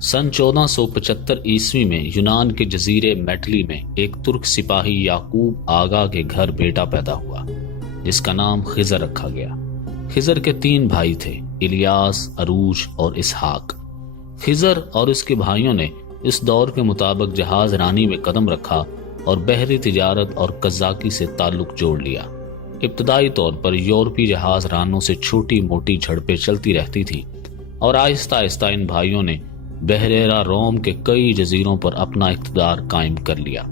سن 1475 عیسوی میں یونان کے جزیرے میٹلی میں ایک ترک سپاہی یعقوب آغا کے گھر بیٹا پیدا ہوا جس کا نام خضر رکھا گیا۔ خضر کے 3 بھائی تھے، الیاس، عروج اور اسحاق۔ خضر اور اس کے بھائیوں نے اس دور کے مطابق جہاز رانی میں قدم رکھا اور بحری تجارت اور قزاقی سے تعلق جوڑ لیا۔ ابتدائی طور پر یورپی جہاز رانوں سے چھوٹی موٹی جھڑپیں چلتی رہتی تھیں اور آہستہ آہستہ ان بھائیوں نے بحیرہ روم کے کئی جزیروں پر اپنا اقتدار قائم کر لیا۔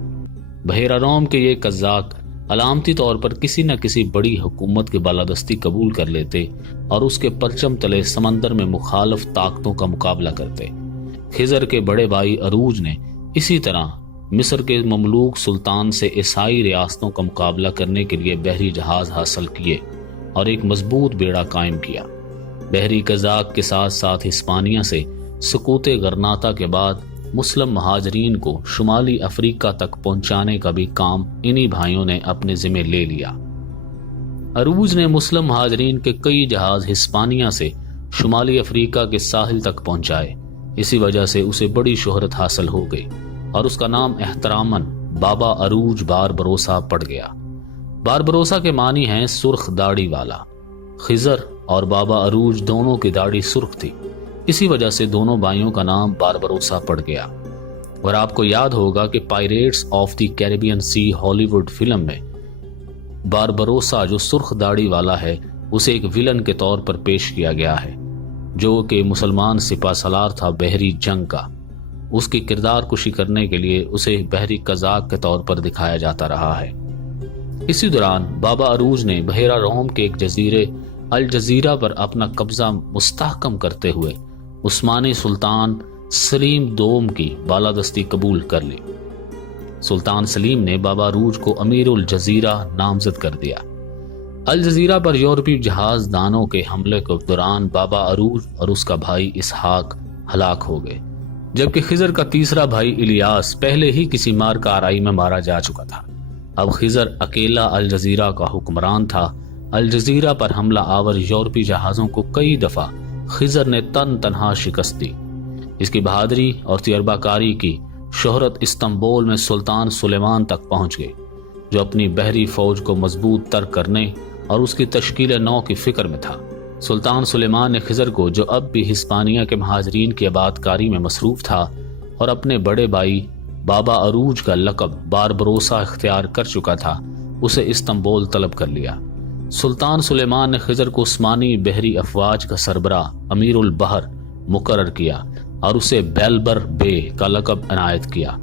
بحیرہ روم کے یہ قزاق علامتی طور پر کسی نہ کسی بڑی حکومت کی بالادستی قبول کر لیتے اور اس کے پرچم تلے سمندر میں مخالف طاقتوں کا مقابلہ کرتے۔ خضر کے بڑے بھائی عروج نے اسی طرح مصر کے مملوک سلطان سے عیسائی ریاستوں کا مقابلہ کرنے کے لیے بحری جہاز حاصل کیے اور ایک مضبوط بیڑا قائم کیا۔ بحری قزاق کے ساتھ ساتھ ہسپانیہ سے سقوط غرناطہ کے بعد مسلم مہاجرین کو شمالی افریقہ تک پہنچانے کا بھی کام انہی بھائیوں نے اپنے ذمہ لے لیا۔ عروج نے مسلم مہاجرین کے کئی جہاز ہسپانیہ سے شمالی افریقہ کے ساحل تک پہنچائے۔ اسی وجہ سے اسے بڑی شہرت حاصل ہو گئی اور اس کا نام احتراماً بابا عروج باربروسا پڑ گیا۔ باربروسا کے معنی ہیں سرخ داڑھی والا۔ خضر اور بابا عروج دونوں کی داڑھی سرخ تھی، اسی وجہ سے دونوں بھائیوں کا نام باربروسا پڑ گیا۔ اور آپ کو یاد ہوگا کہ پائریٹس آف دی کیریبین سی ہالی ووڈ فلم میں باربروسا جو سرخ داڑھی والا ہے اسے ایک ویلن کے طور پر پیش کیا گیا ہے جو کہ مسلمان سپہ سالار تھا بحری جنگ کا۔ اس کی کردار کشی کرنے کے لیے اسے بحری قزاق کے طور پر دکھایا جاتا رہا ہے۔ اسی دوران بابا عروج نے بحیرہ روم کے ایک جزیرے الجزیرہ پر اپنا قبضہ مستحکم کرتے ہوئے عثمانی سلطان سلیم دوم کی بالادستی قبول کر لی۔ سلطان سلیم نے بابا عروج کو امیر الجزیرہ نامزد کر دیا۔ الجزیرہ پر یورپی جہاز دانوں کے حملے کے دوران بابا عروج اور اس کا بھائی اسحاق ہلاک ہو گئے، جبکہ خضر کا تیسرا بھائی الیاس پہلے ہی کسی مار کارائی میں مارا جا چکا تھا۔ اب خضر اکیلا الجزیرہ کا حکمران تھا۔ الجزیرہ پر حملہ آور یورپی جہازوں کو کئی دفعہ خضر نے تنہا شکست دی۔ اس کی بہادری اور تجربہ کاری کی شہرت استنبول میں سلطان سلیمان تک پہنچ گئی، جو اپنی بحری فوج کو مضبوط تر کرنے اور اس کی تشکیل نو کی فکر میں تھا۔ سلطان سلیمان نے خضر کو، جو اب بھی ہسپانیہ کے مہاجرین کی آباد کاری میں مصروف تھا اور اپنے بڑے بھائی بابا عروج کا لقب باربروسا اختیار کر چکا تھا، اسے استنبول طلب کر لیا۔ سلطان سلیمان نے خضر کو عثمانی بحری افواج کا سربراہ امیر البحر مقرر کیا اور اسے بیلبر بے کا لقب عنایت کیا۔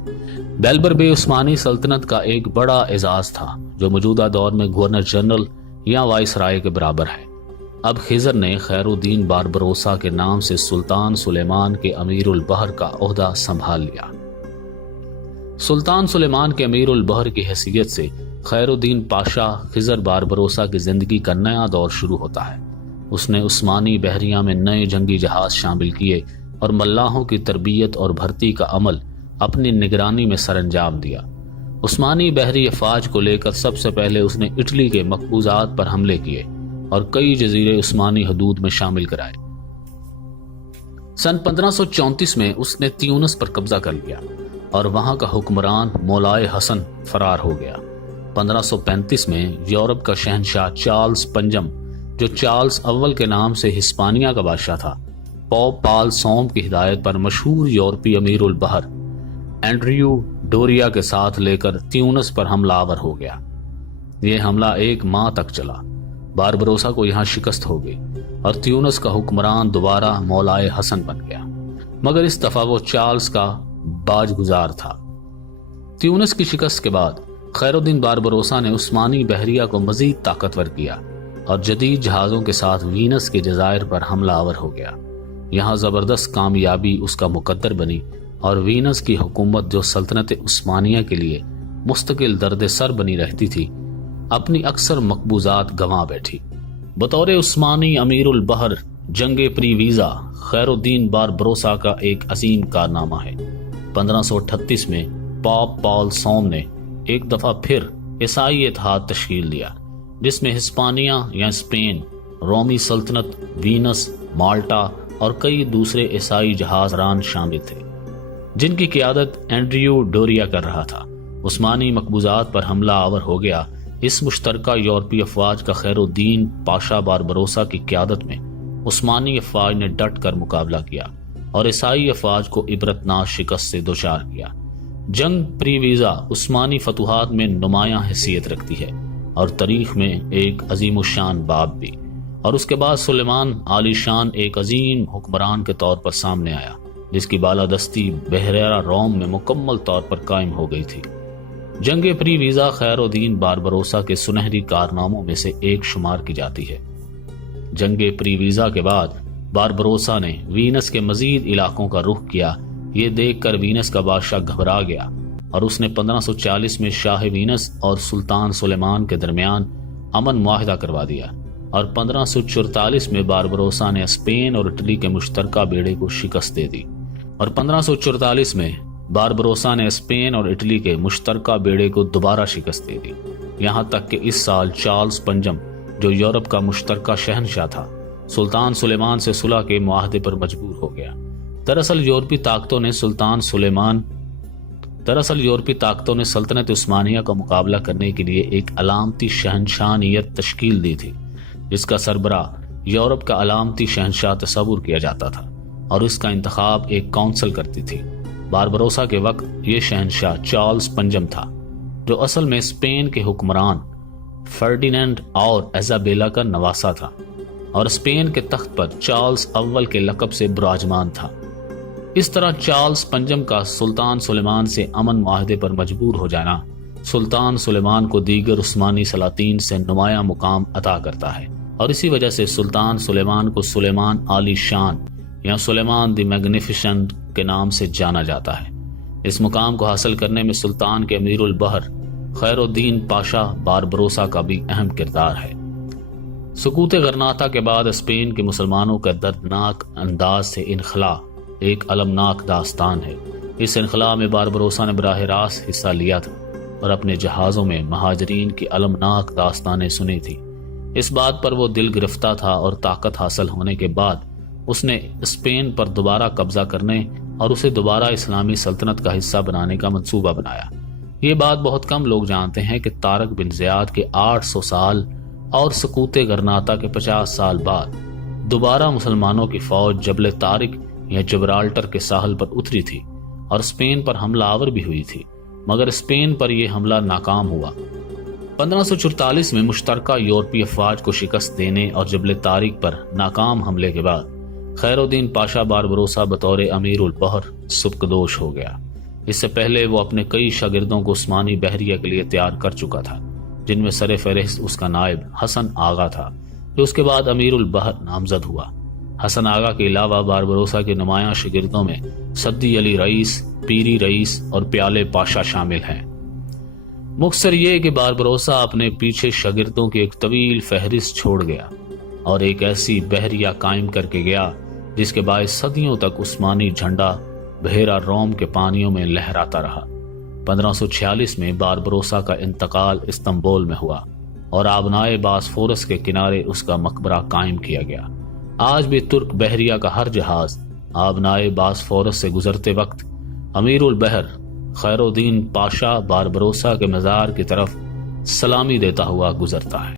بیلبر بے عثمانی سلطنت کا ایک بڑا اعزاز تھا جو موجودہ دور میں گورنر جنرل یا وائس رائے کے برابر ہے۔ اب خضر نے خیر الدین باربروسا کے نام سے سلطان سلیمان کے امیر البحر کا عہدہ سنبھال لیا۔ سلطان سلیمان کے امیر البحر کی حیثیت سے خیر الدین پاشا خضر باربروسا کی زندگی کا نیا دور شروع ہوتا ہے۔ اس نے عثمانی بحریہ میں نئے جنگی جہاز شامل کیے اور ملاحوں کی تربیت اور بھرتی کا عمل اپنی نگرانی میں سر انجام دیا۔ عثمانی بحری افواج کو لے کر سب سے پہلے اس نے اٹلی کے مقبوضات پر حملے کیے اور کئی جزیرے عثمانی حدود میں شامل کرائے۔ سن 1534 میں اس نے تیونس پر قبضہ کر لیا اور وہاں کا حکمران مولائے حسن فرار ہو گیا۔ 1535 میں یورپ کا شہنشاہ چارلز پنجم، جو چارلز اول کے نام سے ہسپانیہ کا بادشاہ تھا، پوپ پال سوم کی ہدایت پر مشہور یورپی امیر البحر اینڈریو ڈوریا کے ساتھ لے کر تیونس پر حملہ آور ہو گیا۔ یہ حملہ 1 ماہ تک چلا۔ باربروسا کو یہاں شکست ہو گئی اور تیونس کا حکمران دوبارہ مولائے حسن بن گیا، مگر اس دفعہ وہ چارلز کا باج گزار تھا۔ تیونس کی شکست کے بعد خیر الدین باربروسا نے عثمانی بحریہ کو مزید طاقتور کیا اور جدید جہازوں کے ساتھ وینس کے جزائر پر حملہ آور ہو گیا۔ یہاں زبردست کامیابی اس کا مقدر بنی اور وینس کی حکومت، جو سلطنت عثمانیہ کے لیے مستقل درد سر بنی رہتی تھی، اپنی اکثر مقبوضات گنوا بیٹھی۔ بطور عثمانی امیر البحر جنگ پریویزا خیر الدین باربروسا کا ایک عظیم کارنامہ ہے۔ 1538 میں پوپ پال سوم نے ایک دفعہ پھر عیسائی اتحاد تشکیل دیا، جس میں ہسپانیہ یا اسپین، رومی سلطنت، وینس، مالٹا اور کئی دوسرے عیسائی جہاز ران شامل تھے جن کی قیادت اینڈریو ڈوریا کر رہا تھا۔ عثمانی مقبوضات پر حملہ آور ہو گیا۔ اس مشترکہ یورپی افواج کا خیر الدین پاشا باربروسا کی قیادت میں عثمانی افواج نے ڈٹ کر مقابلہ کیا اور عیسائی افواج کو عبرتناک شکست سے دوچار کیا۔ جنگ پریویزا عثمانی فتوحات میں نمایاں حیثیت رکھتی ہے اور تاریخ میں ایک عظیم الشان باب بھی، اور اس کے بعد سلیمان عالی شان ایک عظیم حکمران کے طور پر سامنے آیا جس کی بالادستی بحیرہ روم میں مکمل طور پر قائم ہو گئی تھی۔ جنگ پریویزا خیر الدین باربروسا کے سنہری کارناموں میں سے ایک شمار کی جاتی ہے۔ جنگ پریویزا کے بعد باربروسا نے وینس کے مزید علاقوں کا رخ کیا۔ یہ دیکھ کر وینس کا بادشاہ گھبرا گیا اور اس نے 1540 میں شاہ وینس اور سلطان سلیمان کے درمیان امن معاہدہ کروا دیا، اور 1544 میں باربروسا نے اسپین اور اٹلی کے مشترکہ بیڑے کو شکست دے دی، اور 1544 میں باربروسا نے اسپین اور اٹلی کے مشترکہ بیڑے کو دوبارہ شکست دے دی، یہاں تک کہ اس سال چارلز پنجم جو یورپ کا مشترکہ شہنشاہ تھا سلطان سلیمان سے صلح کے معاہدے پر مجبور ہو گیا۔ دراصل یورپی طاقتوں نے سلطنت عثمانیہ کا مقابلہ کرنے کے لیے ایک علامتی شہنشاہیت تشکیل دی تھی جس کا سربراہ یورپ کا علامتی شہنشاہ تصور کیا جاتا تھا، اور اس کا انتخاب ایک کونسل کرتی تھی۔ باربروسا کے وقت یہ شہنشاہ چارلز پنجم تھا جو اصل میں اسپین کے حکمران فرڈینینڈ اور ایزابیلا کا نواسہ تھا، اور اسپین کے تخت پر چارلز اول کے لقب سے براجمان تھا۔ اس طرح چارلز پنجم کا سلطان سلیمان سے امن معاہدے پر مجبور ہو جانا سلطان سلیمان کو دیگر عثمانی سلاطین سے نمایاں مقام عطا کرتا ہے، اور اسی وجہ سے سلطان سلیمان کو سلیمان عالی شان یا سلیمان دی میگنیفیسنٹ کے نام سے جانا جاتا ہے۔ اس مقام کو حاصل کرنے میں سلطان کے امیر البحر خیر الدین پاشا باربروسا کا بھی اہم کردار ہے۔ سقوط غرناطہ کے بعد اسپین کے مسلمانوں کا دردناک انداز سے انخلا ایک المناک داستان ہے۔ اس انخلا میں باربروسا نے براہ راست حصہ لیا تھا اور اپنے جہازوں میں مہاجرین کی المناک داستانیں سنی تھی۔ اس بات پر وہ دل گرفتہ تھا اور طاقت حاصل ہونے کے بعد اس نے اسپین پر دوبارہ قبضہ کرنے اور اسے دوبارہ اسلامی سلطنت کا حصہ بنانے کا منصوبہ بنایا۔ یہ بات بہت کم لوگ جانتے ہیں کہ طارق بن زیاد کے 800 سال اور سقوط غرناطہ کے 50 سال بعد دوبارہ مسلمانوں کی فوج جبل طارق یا جبرالٹر کے ساحل پر اتری تھی اور اسپین پر حملہ آور بھی ہوئی تھی، مگر اسپین پر یہ حملہ ناکام ہوا۔ 1544 میں مشترکہ یورپی افواج کو شکست دینے اور جبل طارق پر ناکام حملے کے بعد خیر الدین پاشا باربروسا بطور امیر البحر سبکدوش ہو گیا۔ اس سے پہلے وہ اپنے کئی شاگردوں کو عثمانی بحریہ کے لیے تیار کر چکا تھا، جن میں سر فہرست اس کا نائب حسن آغا تھا جو اس کے بعد امیر البحر نامزد ہوا۔ حسن آغا کے علاوہ باربروسا کے نمایاں شاگردوں میں سدی علی رئیس، پیری رئیس اور پیالے پاشا شامل ہیں۔ مختصر یہ کہ باربروسا اپنے پیچھے شاگردوں کی ایک طویل فہرست چھوڑ گیا اور ایک ایسی بحریہ قائم کر کے گیا جس کے باعث صدیوں تک عثمانی جھنڈا بحیرہ روم کے پانیوں میں لہراتا رہا۔ 1546 میں باربروسا کا انتقال استنبول میں ہوا اور آبنائے باسفورس کے کنارے اس کا مقبرہ قائم کیا گیا۔ آج بھی ترک بحریہ کا ہر جہاز آبنائے باسفورس سے گزرتے وقت امیر البحر خیر الدین پاشا باربروسا کے مزار کی طرف سلامی دیتا ہوا گزرتا ہے۔